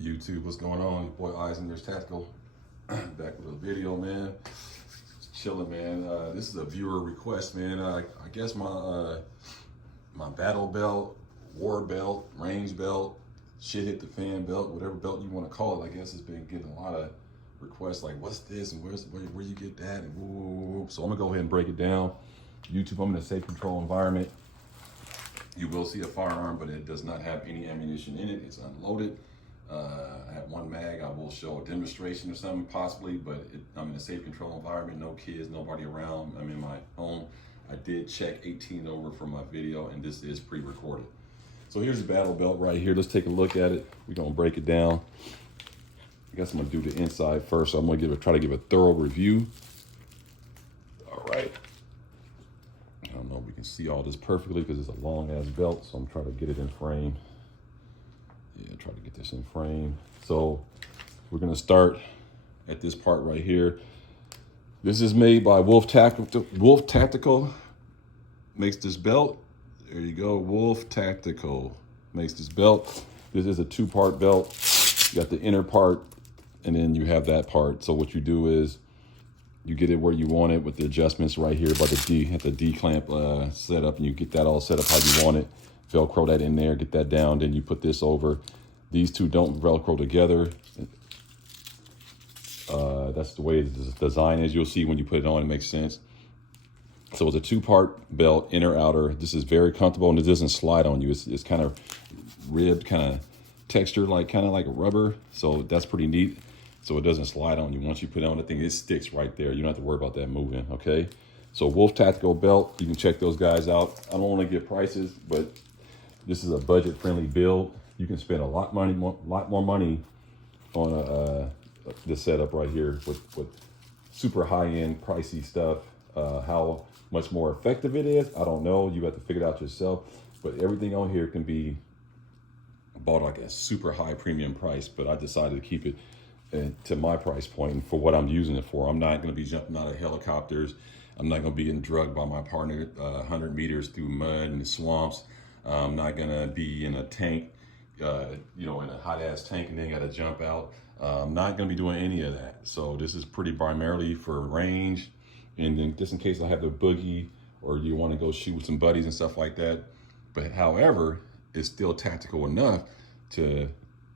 YouTube, what's going on? Your boy Eisender's Tactical, back with a video, man. Just chilling, man. This is a viewer request, man. I guess my battle belt, war belt, range belt, shit hit the fan belt, whatever belt you want to call it, I guess has been getting a lot of requests like, what's this and where you get that and woo, woo, woo. So I'm gonna go ahead and break it down. YouTube, I'm in a safe control environment. You will see a firearm, but it does not have any ammunition in it. It's unloaded. I have one mag. I will show a demonstration or something possibly, but I'm in a safe control environment, no kids, nobody around. I'm in my home. I did check 18 over for my video, and this is pre-recorded. So here's the battle belt right here. Let's take a look at it. We're gonna break it down. I guess I'm gonna do the inside first. So I'm gonna try to give a thorough review. All right. I don't know if we can see all this perfectly because it's a long ass belt, so I'm trying to get it in frame. Yeah, try to get this in frame. So we're gonna start at this part right here. This is made by Wolf Tactical. Makes this belt. There you go, Wolf Tactical makes this belt. This is a two-part belt. You got the inner part, and then you have that part. So what you do is you get it where you want it with the adjustments right here by the D clamp setup, and you get that all set up how you want it. Velcro that in there, get that down, then you put this over. These two don't Velcro together. That's the way the design is. You'll see when you put it on, it makes sense. So it's a two-part belt, inner, outer. This is very comfortable, and it doesn't slide on you. It's kind of ribbed, kind of texture, kind of like rubber. So that's pretty neat. So it doesn't slide on you. Once you put it on the thing, it sticks right there. You don't have to worry about that moving, okay? So Wolf Tactical belt, you can check those guys out. I don't want to get prices, but this is a budget-friendly build. You can spend a lot more money on this setup right here with super high-end, pricey stuff. How much more effective it is, I don't know. You have to figure it out yourself. But everything on here can be bought like a super high premium price, but I decided to keep it to my price point and for what I'm using it for. I'm not going to be jumping out of helicopters. I'm not going to be getting drugged by my partner 100 meters through mud and swamps. I'm not going to be in a tank, in a hot ass tank and then got to jump out. I'm not going to be doing any of that. So this is pretty primarily for range. And then just in case I have the boogie or you want to go shoot with some buddies and stuff like that. But however, it's still tactical enough to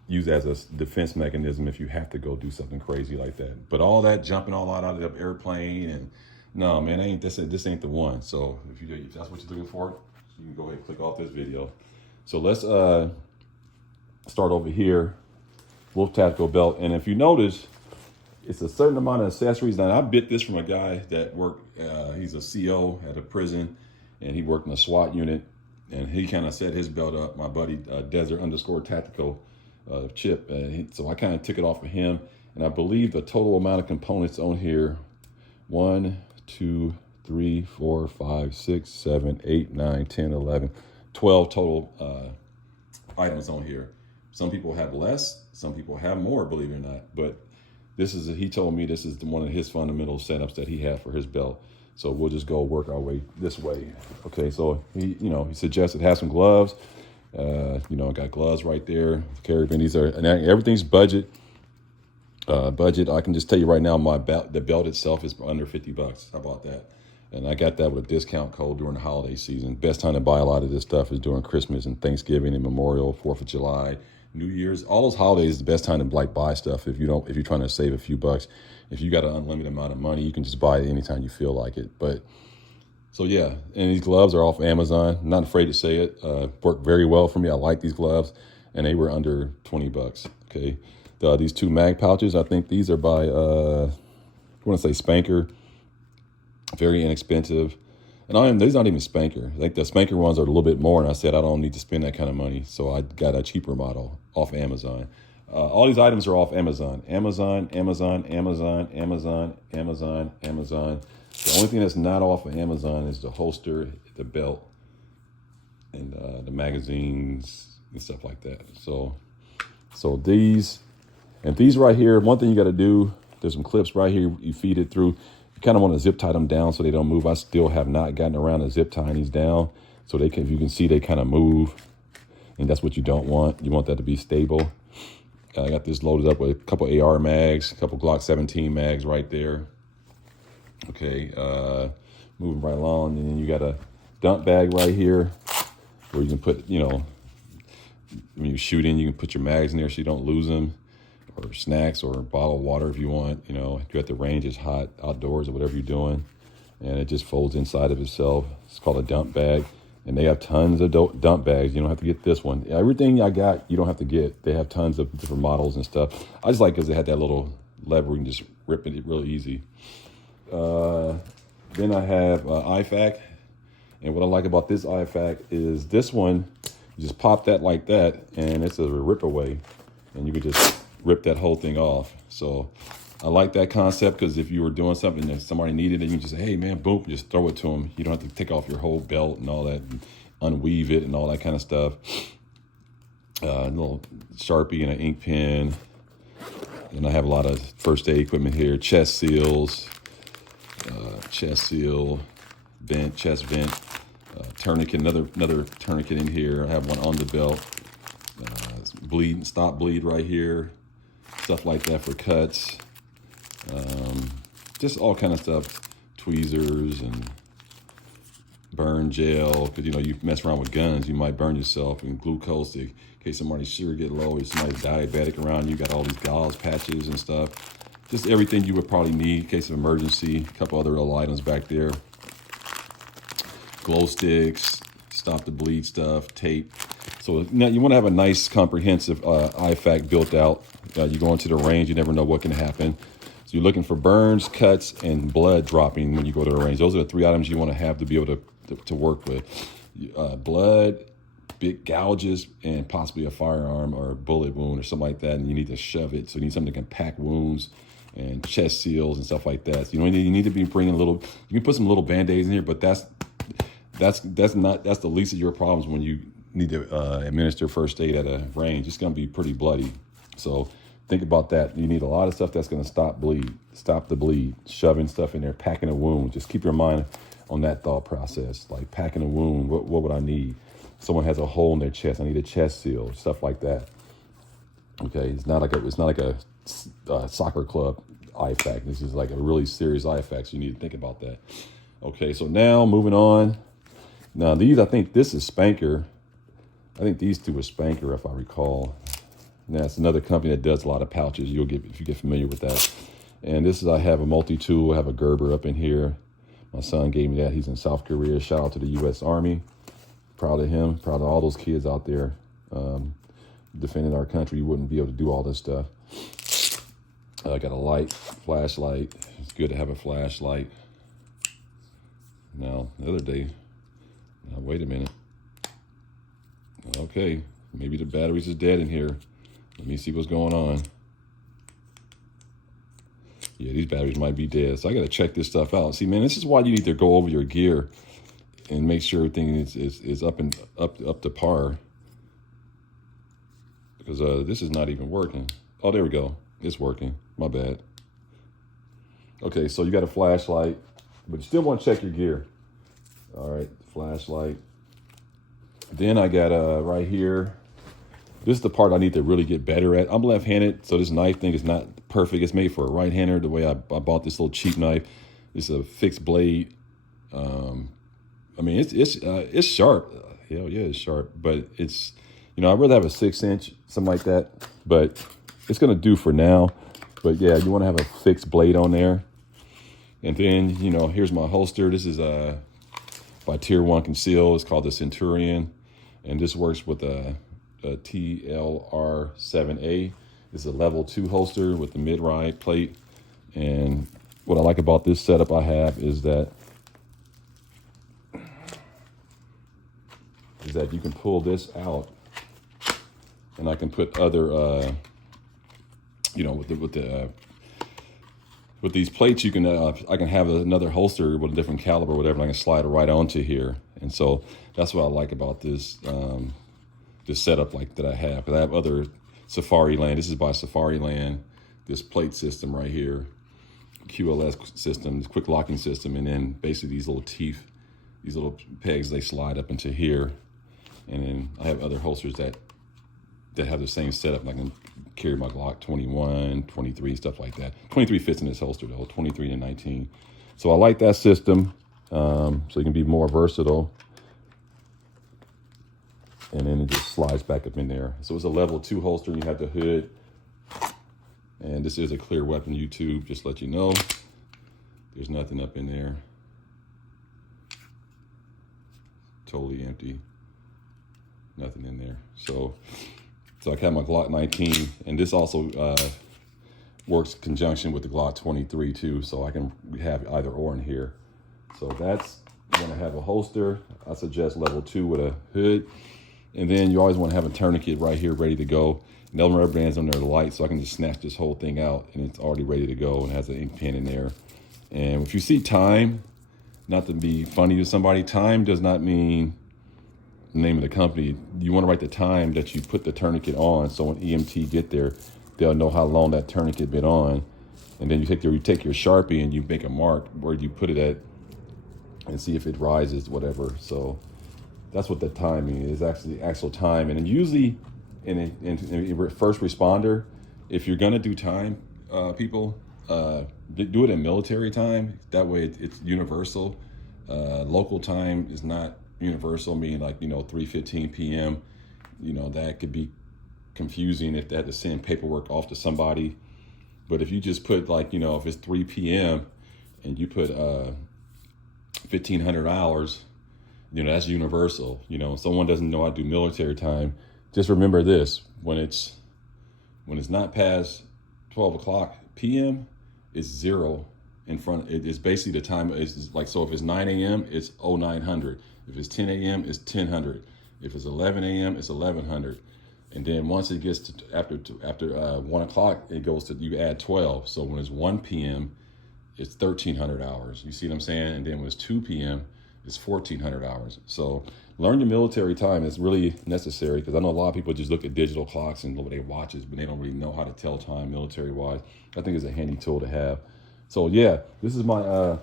use as a defense mechanism if you have to go do something crazy like that. But all that jumping all out of the airplane and no, man, this ain't the one. So if that's what you're looking for, you can go ahead and click off this video. So let's start over here, Wolf Tactical belt. And if you notice, it's a certain amount of accessories. Now I bit this from a guy that worked, he's a CO at a prison and he worked in a SWAT unit. And he kind of set his belt up, my buddy Desert_Tactical Chip. So I kind of took it off of him. And I believe the total amount of components on here, 1, 2, 3, 4, 5, 6, 7, 8, 9, 10, 11, 12 total items on here. Some people have less, some people have more, believe it or not. But he told me this is one of his fundamental setups that he had for his belt. So we'll just go work our way this way. Okay, so he suggested have some gloves. Got gloves right there. Carabin. And everything's budget. Budget. I can just tell you right now, the belt itself is under $50. How about that? And I got that with a discount code during the holiday season. Best time to buy a lot of this stuff is during Christmas and Thanksgiving and Memorial, 4th of July, New Year's. All those holidays is the best time to buy stuff if you're trying to save a few bucks. If you got an unlimited amount of money, you can just buy it anytime you feel like it. But so yeah, and these gloves are off Amazon. I'm not afraid to say it. Worked very well for me. I like these gloves, and they were under $20. Okay, these two mag pouches, I think these are by I want to say Spanker. Very inexpensive, and these aren't even Spanker. I think the Spanker ones are a little bit more, and I said I don't need to spend that kind of money, so I got a cheaper model off Amazon. All these items are off Amazon. Amazon. The only thing that's not off of Amazon is the holster, the belt, and the magazines and stuff like that. So these right here, one thing you got to do, there's some clips right here. You feed it through. You kind of want to zip tie them down so they don't move. I still have not gotten around to zip tying these down so if you can see, they kind of move. And that's what you don't want. You want that to be stable. I got this loaded up with a couple AR mags, a couple Glock 17 mags right there. Okay, moving right along, and then you got a dump bag right here where you can put, you know, when you shoot in, you can put your mags in there so you don't lose them, or snacks or a bottle of water if you want. You know, if you're at the range, it's hot outdoors or whatever you're doing, and it just folds inside of itself. It's called a dump bag, and they have tons of dump bags. You don't have to get this one. Everything I got, you don't have to get. They have tons of different models and stuff. I just like because they had that little lever where you can just rip it really easy. Then I have IFAC, and what I like about this IFAC is this one, you just pop that like that, and it's a rip away, and you could just rip that whole thing off. So I like that concept because if you were doing something that somebody needed it, you can just say, hey man, boom, just throw it to them. You don't have to take off your whole belt and all that, and unweave it and all that kind of stuff. A little Sharpie and an ink pen. And I have a lot of first aid equipment here, chest seals, chest seal, vent, chest vent, tourniquet, another tourniquet in here. I have one on the belt. Bleed, stop bleed right here. Stuff like that for cuts. Just all kind of stuff. Tweezers and burn gel, because you know, you mess around with guns, you might burn yourself, and glue caustic in case somebody's sugar get low, if somebody's diabetic around, you got all these gauze patches and stuff. Just everything you would probably need in case of emergency. A couple other little items back there. Glow sticks, stop the bleed stuff, tape. So now you want to have a nice comprehensive IFAC built out. You go into the range, you never know what can happen. So you're looking for burns, cuts, and blood dropping when you go to the range. Those are the three items you want to have to be able to work with. Blood, big gouges, and possibly a firearm or a bullet wound or something like that, and you need to shove it. So you need something that can pack wounds and chest seals and stuff like that. So you need to be bringing a little. You can put some little band-aids in here, but that's the least of your problems when you need to administer first aid at a range. It's going to be pretty bloody. So think about that. You need a lot of stuff that's going to stop the bleed, shoving stuff in there, packing a wound. Just keep your mind on that thought process. Like packing a wound, what would I need? Someone has a hole in their chest, I need a chest seal, stuff like that. Okay, it's not like a soccer club IFAC. This is like a really serious IFAC, so you need to think about that. Okay, so now moving on. Now these, I think this is Spanker. I think these two are Spanker, if I recall. Now it's another company that does a lot of pouches. You'll get, if you get familiar with that. And this is, I have a multi-tool. I have a Gerber up in here. My son gave me that. He's in South Korea. Shout out to the U.S. Army. Proud of him. Proud of all those kids out there defending our country. You wouldn't be able to do all this stuff. I got a light, flashlight. It's good to have a flashlight. Now, the other day, now wait a minute. Okay, maybe the batteries is dead in here. Let me see what's going on. Yeah, these batteries might be dead, so I got to check this stuff out. See, man, this is why you need to go over your gear and make sure everything is up to par. Because this is not even working. Oh, there we go. It's working. My bad. Okay, so you got a flashlight, but you still want to check your gear. All right, flashlight. Then I got right here. This is the part I need to really get better at. I'm left-handed, so this knife thing is not perfect. It's made for a right-hander. The way I bought this little cheap knife. It's a fixed blade. I mean, it's sharp. Hell yeah, it's sharp. But it's, you know, I'd rather have a 6-inch, something like that. But it's gonna do for now. But yeah, you want to have a fixed blade on there. And then, you know, here's my holster. This is by Tier 1 Conceal. It's called the Centurion, and this works with a TLR7A. It's a level 2 holster with the mid-ride plate. And what I like about this setup I have is that you can pull this out, and I can put other, you know, with these plates, you can I can have another holster with a different caliber, or whatever, and I can slide it right onto here. And so that's what I like about this this setup like that I have. Because I have other Safariland. This is by Safariland. This plate system right here, QLS system, this quick locking system, and then basically these little teeth, these little pegs, they slide up into here. And then I have other holsters that that have the same setup. I can carry my Glock 21, 23, stuff like that. 23 fits in this holster though, 23 and 19. So I like that system. So you can be more versatile. And then it just slides back up in there. So it's a level 2 holster. You have the hood. And this is a clear weapon YouTube, just to let you know. There's nothing up in there. Totally empty. Nothing in there. So I have my Glock 19, and this also works in conjunction with the Glock 23 too, so I can have either or in here. So that's, you want to have a holster. I suggest level 2 with a hood. And then you always want to have a tourniquet right here ready to go. And the rubber band's under the light, so I can just snatch this whole thing out and it's already ready to go and has an ink pen in there. And if you see time, not to be funny to somebody, time does not mean the name of the company. You want to write the time that you put the tourniquet on, so when EMT get there, they'll know how long that tourniquet been on. And then you take your Sharpie and you make a mark where you put it at and see if it rises, whatever. So that's what the timing is, actually actual time. And then usually in first responder, if you're gonna do time, people, do it in military time. That way it's universal. Local time is not universal, meaning like, 3:15 p.m. That could be confusing if they had to send paperwork off to somebody. But if you just put like, if it's 3 p.m. and you put 1,500 hours, that's universal. If someone doesn't know how to do military time, just remember this: when it's not past 12 o'clock p.m., it's 0 in front. It's basically the time is like, so if it's 9 a.m., it's 0900. If it's 10 a.m., it's 1000. If it's 11 a.m., it's 1100. And then once it gets to after 1 o'clock, it goes to, you add 12. So when it's 1 p.m., it's 1,300 hours. You see what I'm saying? And then when it's 2 p.m., it's 1,400 hours. So learn your military time. It's really necessary, because I know a lot of people just look at digital clocks and look at their watches, but they don't really know how to tell time military-wise. I think it's a handy tool to have. So yeah, this is my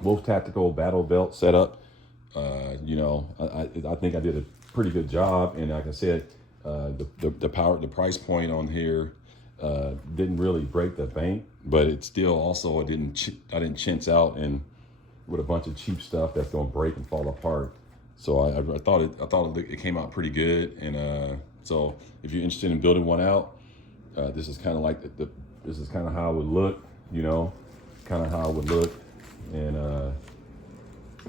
Wolf Tactical Battle Belt setup. I think I did a pretty good job, and like I said, the price point on here didn't really break the bank, but it still also I didn't chintz out and with a bunch of cheap stuff that's gonna break and fall apart. So I thought it came out pretty good, and so if you're interested in building one out, this is kind of like this is kind of how it would look, and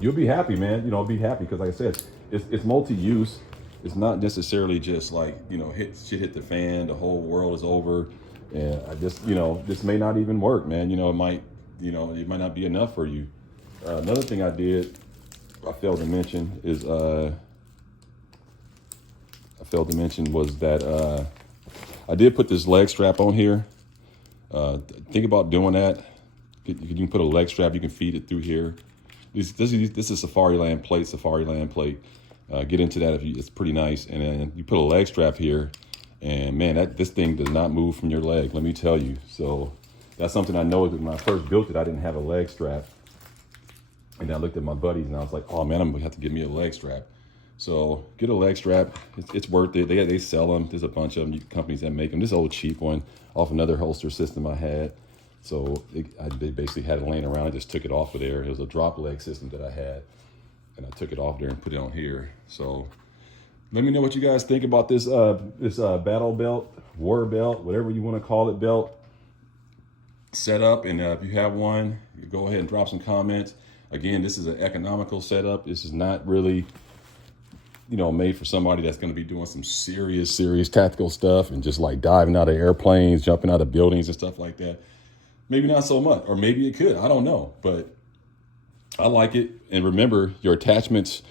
you'll be happy, man. Be happy, because like I said, it's multi-use. It's not necessarily just like, hit the fan, the whole world is over, and I just, this may not even work, man. It might not be enough for you. Another thing I failed to mention was that I did put this leg strap on here. Think about doing that. You can put a leg strap, you can feed it through here. This is Safariland plate. Get into that it's pretty nice. And then you put a leg strap here, and man, this thing does not move from your leg, let me tell you. So that's something I noticed when I first built it. I didn't have a leg strap, and I looked at my buddies and I was like, oh man, I'm gonna have to get me a leg strap. So get a leg strap. It's worth it. They sell them. There's a bunch of them, companies that make them. This old cheap one off another holster system I had. So they basically had it laying around. I just took it off of there. It was a drop leg system that I had, and I took it off there and put it on here. So let me know what you guys think about this battle belt, war belt, whatever you want to call it, belt setup. And if you have one, you go ahead and drop some comments. Again, this is an economical setup. This is not really, made for somebody that's going to be doing some serious tactical stuff and just like diving out of airplanes, jumping out of buildings and stuff like that. Maybe not so much, or maybe it could, I don't know, but I like it. And remember, your attachments,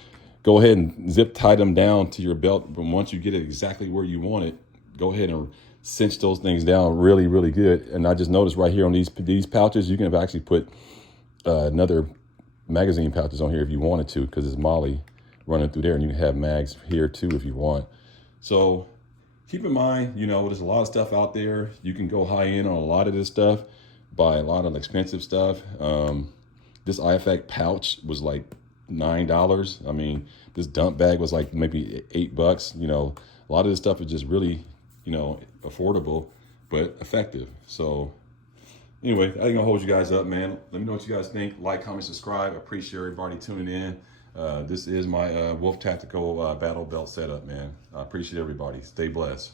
go ahead and zip tie them down to your belt. But once you get it exactly where you want it, go ahead and cinch those things down really, really good. And I just noticed right here on these pouches, you can actually put another magazine pouches on here if you wanted to, because it's Molly running through there, and you can have mags here too if you want. So keep in mind, there's a lot of stuff out there. You can go high end on a lot of this stuff, buy a lot of expensive stuff. This IFAC pouch was like $9. I mean, this dump bag was like maybe $8. A A lot of this stuff is just really, you know, affordable, but effective. So anyway, I ain't gonna hold you guys up, man. Let me know what you guys think. Like, comment, subscribe. I appreciate everybody tuning in. This is my Wolf Tactical battle belt setup, man. I appreciate everybody. Stay blessed.